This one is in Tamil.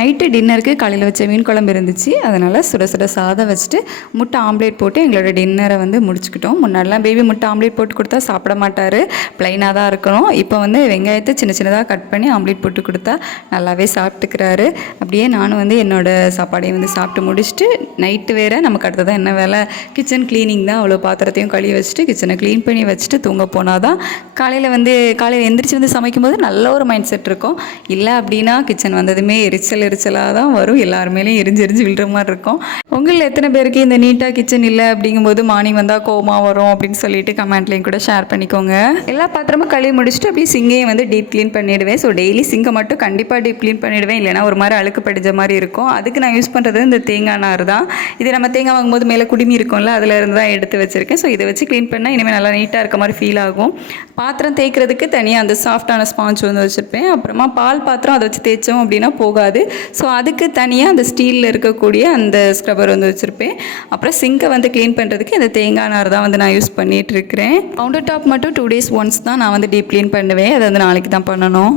நைட்டு டின்னருக்கு காலையில் வச்ச மீன் குழம்பு இருந்துச்சு. அதனால் சுட சுட சாதம் வச்சுட்டு முட்டை ஆம்லேட் போட்டு எங்களோட டின்னரை வந்து முடிச்சுக்கிட்டோம். முன்னாடிலாம் பேபி முட்டை ஆம்லேட் போட்டு கொடுத்தா சாப்பிட மாட்டார், ப்ளைனாக தான் இருக்கணும். இப்போ வந்து வெங்காயத்தை சின்ன சின்னதாக கட் பண்ணி ஆம்லேட் போட்டு கொடுத்தா நல்லாவே சாப்பிட்டுக்கிறாரு. அப்படியே நானும் வந்து என்னோடய சாப்பாடையும் வந்து சாப்பிட்டு முடிச்சுட்டு நைட்டு வேறு நமக்கு அடுத்ததான் என்ன வேலை, கிச்சன் க்ளீனிங் தான். அவ்வளோ பாத்திரத்தையும் கழுவி வச்சுட்டு கிச்சனை க்ளீன் பண்ணி வச்சுட்டு தூங்க போனால் தான் காலையில் எந்திரிச்சு வந்து சமைக்கும்போது நல்ல ஒரு மைண்ட் செட் இருக்கும். இல்லை அப்படின்னா கிச்சன் வந்ததுமே எரிச்சலாக தான் வரும். எல்லாருமேலேயும் எரிஞ்சு விழுற மாதிரி இருக்கும். உங்களில் எத்தனை பேருக்கு இந்த நீட்டாக கிச்சன் இல்லை அப்படிங்கும்போது மார்னிங் வந்தால் கோவமா வரும் அப்படின்னு சொல்லிட்டு கமெண்ட்லேயும் கூட ஷேர் பண்ணிக்கோங்க. எல்லா பாத்திரமும் கழுவி முடிச்சுட்டு அப்படியே சிங்கையும் வந்து டீப் க்ளீன் பண்ணிவிடுவேன். ஸோ டெய்லி சிங்கை மட்டும் கண்டிப்பாக டீப் க்ளீன் பண்ணிவிடுவேன். இல்லைனா ஒரு மாதிரி அழுக்கு படிஞ்ச மாதிரி இருக்கும். அதுக்கு நான் யூஸ் பண்ணுறது இந்த தேங்காய் நார் தான். இது நம்ம தேங்காய் வாங்கும்போது மேலே குடுமி இருக்கும்ல, அதில் இருந்து தான் எடுத்து வச்சுருக்கேன். ஸோ இதை வச்சு க்ளீன் பண்ணால் இனிமேல் நல்லா நீட்டாக இருக்க மாதிரி ஃபீல் ஆகும். பாத்திரம் தேய்க்கிறதுக்கு தனியாக அந்த சாஃப்டான ஸ்பாஞ்ச் வந்து வச்சுருப்பேன். அப்புறமா பால் பாத்திரம் அதை வச்சு தேய்ச்சோம் அப்படின்னா போகாது. ஸோ அதுக்கு தனியாக அந்த ஸ்டீலில் இருக்கக்கூடிய அந்த ஸ்க்ரப்பர் வந்து வச்சுருப்பேன். அப்புறம் சிங்கை வந்து க்ளீன் பண்ணுறதுக்கு இந்த தேங்காய் நார் தான் வந்து நான் யூஸ் பண்ணிகிட்ருக்கிறேன். கவுண்டர் டாப் மட்டும் 2 days ஒன்ஸ் தான் நான் வந்து டீப் க்ளீன் பண்ணுவேன். அதை வந்து நாளைக்கு தான் பண்ணணும்.